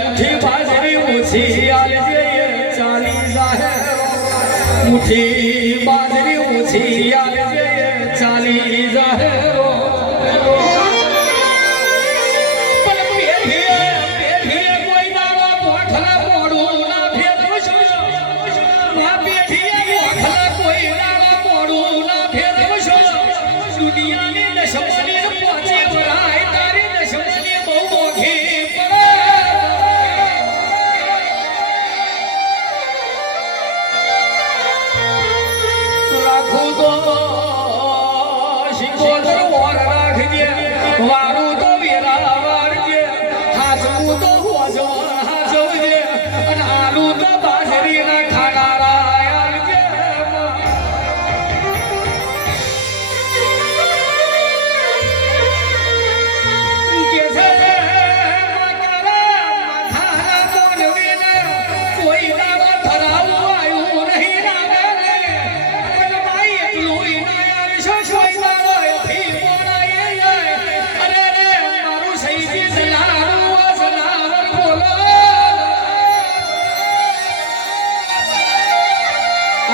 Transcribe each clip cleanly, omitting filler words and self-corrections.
મુઠ્ઠી બાજરી ઓછી આલજે ચાલી જાહે મુઠ્ઠી બાજરી ઓછી આલજે ચાલી જાહે વારું તો વેરા વાળજે હાથવું તો હાજવજે અને આલુ તો બાજરીના ખાનારા આલજે કે છે માથાના મોનવીને કોઈ દાવા ફરાવું આવ્યું નહીં રામે પણ માઈ એટલું ના આવશો કોઈ દાડો ફી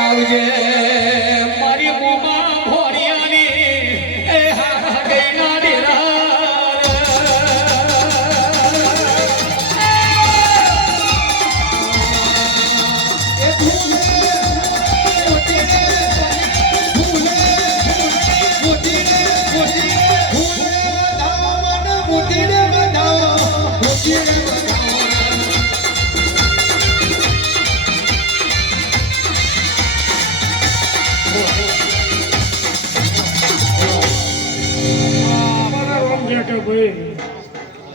આવજે મારી મોમાં ભોરિયાની એ હા ગઈ ના ડેરા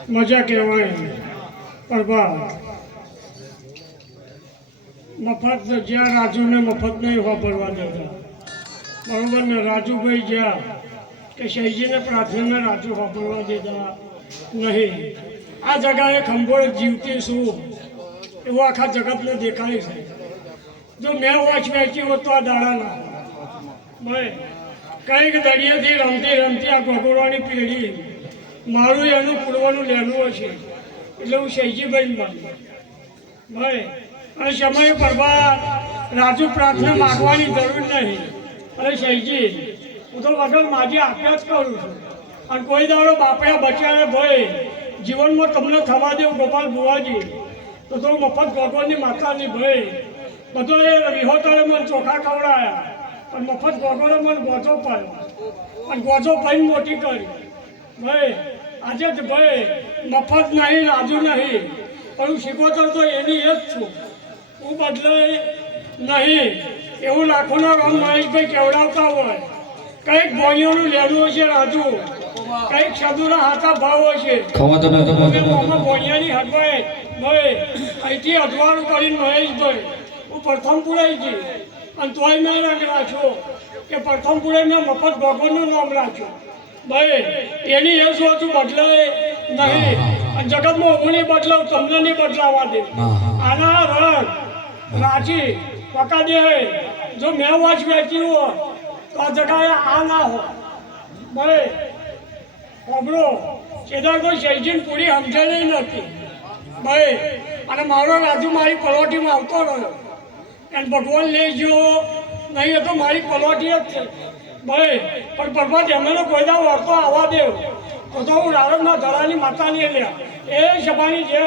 મજા કહેવાય પણ મફત જ્યાં રાજુને મફત નહીં વાપરવા દેતા બરોબર ને રાજુભાઈ જ્યાં કે શૈજીને પ્રાર્થનાને રાજુ વાપરવા દેતા નહીં આ જગાએ ખંભોળે જીવતી શું એવું આખા જગતને દેખાય છે જો મેં વોચ વેચી હોત તો આ દાડાના ભાઈ કંઈક દરિયાથી રમતી રમતી આ ગોગોળવાની પેઢી મારું એનું પૂરવાનું લેનું હશે એટલે હું શૈજીભાઈ માનું ભાઈ અને સમય પરબાર રાજુ પ્રાર્થના માગવાની જરૂર નહીં અને શૈજી હું તો વગર માજી આપ્યા જ કરું છું અને કોઈ દાડો બાપડા બચાવે ભાઈ જીવનમાં તમને થવા દેવું ગોપાલ બુવાજી તો મફત ગોગોળની માતાની ભાઈ બધો એ વિહોતળે મને ચોખા ખવડાયા પણ મફત ગોગોળે મને ગોજો પાડ્યો અને ગોજો પાઈને મોટી કરી ભાઈ આજે જ ભાઈ મફત નહીં રાજુ નહીં પણ હું શીખોતર તો એની એ જ છું હું બદલાય નહીં એવું લાખોના રંગ મહેશભાઈ કેવડાવતા હોય કંઈક ભોઈઓનું લેવું હશે રાજુ કંઈક શબ્દોના હાથા ભાવ હશે ભોઈયાની હરભાઈ ભાઈ અહીંથી અજવાળું કરીને મહેશભાઈ હું પ્રથમ પુરાઈ ગઈ અને તોય મેં રંગ રાખ્યો કે પ્રથમ પુરાઈ મેં મફત ભગવાનનું નામ રાખ્યું ભાઈ એની એ શું બદલાય નહીં અને જગતમાં હું નહીં બદલાવ તમને નહીં બદલાવા દે આના રંગ રાજી પકા દે જો મેં વોચ વેચી હોય તો આ જગાએ આ ના હોય ભાઈ ખબરો કેદાર કોઈ શૈજીને પૂરી સમજણી નથી ભાઈ અને મારો રાજુ મારી પલોટીમાં આવતો રહ્યો અને ભગવાન લઈ ગયો નહીં એ તો મારી પલોટી જ છે ભાઈ પણ પરબત એમને કોઈના વર્તો આવવા દેવ તો હું રાવણના ધરાની માતાની લ્યા એ સભાની છે